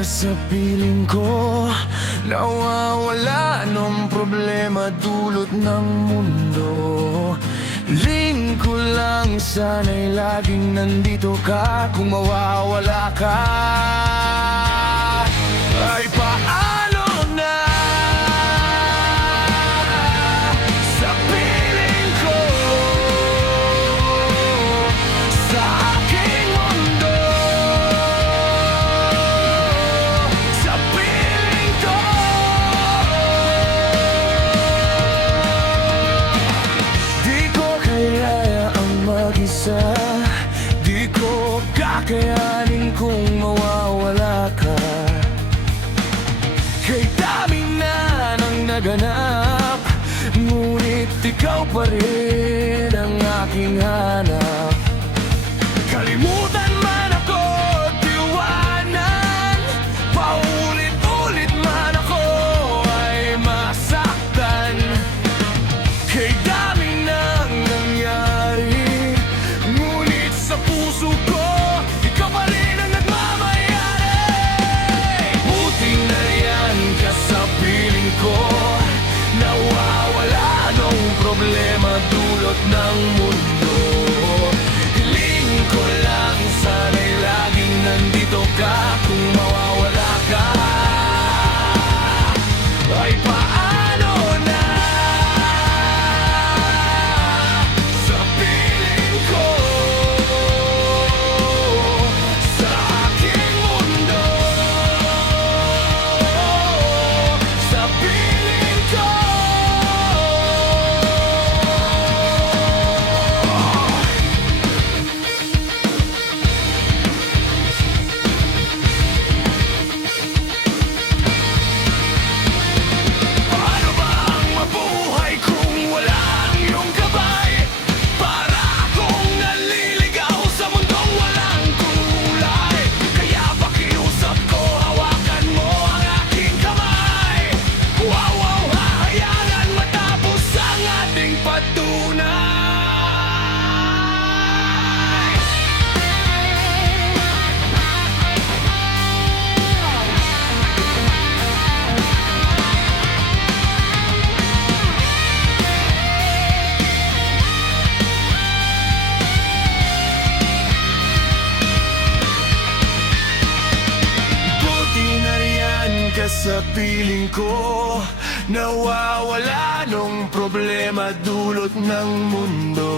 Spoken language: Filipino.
ka sa piling ko. Nawawala nung problema dulot ng mundo. Hiling ko lang sana'y laging nandito ka. Kung mawawala ka, ay paano na? Sa piling ko, sa aking mundo, sa piling ko. Di ko kaya ang mag-isa, di ko kakayanin kung mawawala ka. Kay dami na nang naganap, ngunit ikaw pa rin ang aking hanap. Kalimutan man ako, tiwanan, paulit-ulit man ako ay masaktan. Kay dami nang nangyari, ngunit sa puso ko, ikaw pa rin ang nagmamayari. Buti na yan ka sa piling ko. Nawawala nung problema dulot ng mundo. Hiling ko lang sana'y laging nandito ka. Kung mawawala ka, ay paano na? Sa piling ko, sa aking mundo, sa piling ko. Paano bang mabuhay kung wala ang iyong gabay? Para akong naliligaw sa mundong walang kulay. Kaya pakiusap ko, hawakan mo ang aking kamay. Wow, wow, hahayangan matapos ang ating patunay. Buti na riyan ka sa piling ko. Nawawala nung problema dulot ng mundo.